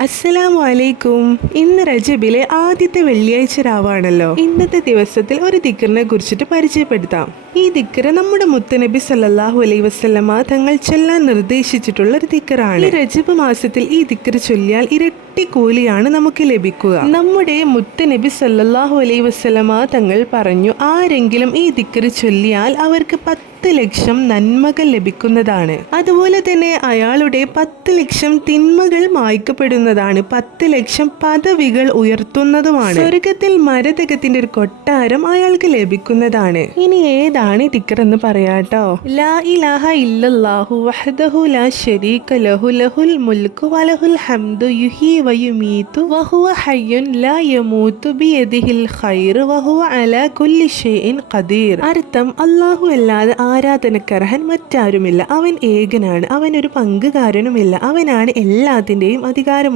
അസ്സലാമു അലൈക്കും ഇന്ന് റജബിലെ ആദ്യത്തെ വെള്ളിയാഴ്ച രാവാണല്ലോ. ഇന്നത്തെ ദിവസത്തിൽ ഒരു ദിക്കറിനെ കുറിച്ചിട്ട് പരിചയപ്പെടുത്താം. ഈ ദിക്കറ് നമ്മുടെ മുത്തനബി സല്ലാഹു അലൈ വസല്ലമ തങ്ങൾ ചൊല്ലാൻ നിർദ്ദേശിച്ചിട്ടുള്ള ഒരു ദിക്കറാണ് ഈ റജബ് മാസത്തിൽ ഈ ദിക്കറ് ചൊല്ലിയാൽ ഇരട്ടി കൂലിയാണ് നമുക്ക് ലഭിക്കുക. നമ്മുടെ മുത്തനബി സല്ലാഹു അലൈ വസല്ലമ തങ്ങൾ പറഞ്ഞു ആരെങ്കിലും ഈ ദിക്കറ് ചൊല്ലിയാൽ അവർക്ക് പത്ത് ലക്ഷം നന്മകൾ ലഭിക്കുന്നതാണ്. അതുപോലെ തന്നെ അയാളുടെ പത്ത് ലക്ഷം തിന്മകൾ മായ്ക്കപ്പെടുന്നതാണ് പത്ത് ലക്ഷം പദവികൾ ഉയർത്തുന്നതുമാണ്. സ്വർഗത്തിൽ മരതകത്തിന്റെ ഒരു കൊട്ടാരം അയാൾക്ക് ലഭിക്കുന്നതാണ്. ഇനി ഏതാണ് ടിക്കർ എന്ന് പറയാട്ടോ ലാ ഇലാഹ ലാ ലഹു. ലഹുൽ വലഹുൽ ഹംദു യുഹി വയുമീതു വഹുവ ഹയ്യുൻ ലാ വഹുവ കുല്ലി ഷൈഇൻ ഖദീർ. അർത്ഥം അല്ലാഹു അല്ലാതെ ആരാധനക്കർഹൻ മറ്റാരുമില്ല. അവൻ ഏകനാണ്. അവൻ ഒരു പങ്കുകാരനുമില്ല. അവനാണ് എല്ലാത്തിന്റെയും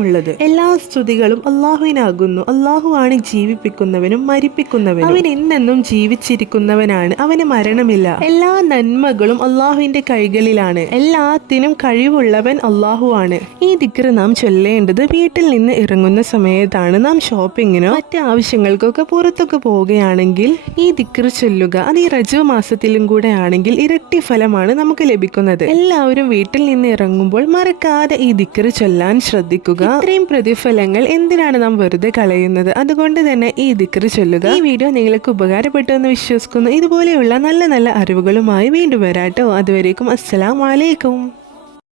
അധികാരമുള്ളത് എല്ലാ സ്തുതികളും അള്ളാഹുവിനാകുന്നു. അള്ളാഹു ആണ് ജീവിപ്പിക്കുന്നവനും മരിപ്പിക്കുന്നവനും. അവൻ എന്നെന്നും ജീവിച്ചിരിക്കുന്നവനാണ്. അവന് മരണമില്ല. എല്ലാ നന്മകളും അള്ളാഹുവിന്റെ കൈകളിലാണ്. എല്ലാത്തിനും കഴിവുള്ളവൻ അള്ളാഹു ആണ് ഈ ദിക്ർ നാം ചൊല്ലേണ്ടത് വീട്ടിൽ നിന്ന് ഇറങ്ങുന്ന സമയത്താണ്. നാം ഷോപ്പിങ്ങിനോ മറ്റ് ആവശ്യങ്ങൾക്കൊക്കെ പുറത്തൊക്കെ പോവുകയാണെങ്കിൽ ഈ ദിക്ർ ചൊല്ലുക അത് ഈ റജവ് മാസത്തിലും കൂടെ ആണെങ്കിൽ ഇരട്ടി ഫലമാണ് നമുക്ക് ലഭിക്കുന്നത്. എല്ലാവരും വീട്ടിൽ നിന്ന് ഇറങ്ങുമ്പോൾ മറക്കാതെ ഈ ദിക്കറ് ചൊല്ലാൻ ശ്രദ്ധിക്കുക. ഇത്രയും പ്രതിഫലങ്ങൾ എന്തിനാണ് നാം വെറുതെ കളയുന്നത്? അതുകൊണ്ട് തന്നെ ഈ ദിക്കറി ചൊല്ലുക. ഈ വീഡിയോ നിങ്ങൾക്ക് ഉപകാരപ്പെട്ടു എന്ന് വിശ്വസിക്കുന്നു. ഇതുപോലെയുള്ള നല്ല നല്ല അറിവുകളുമായി വീണ്ടും വരാട്ടോ. അതുവരേക്കും അസ്സലാം വലൈക്കും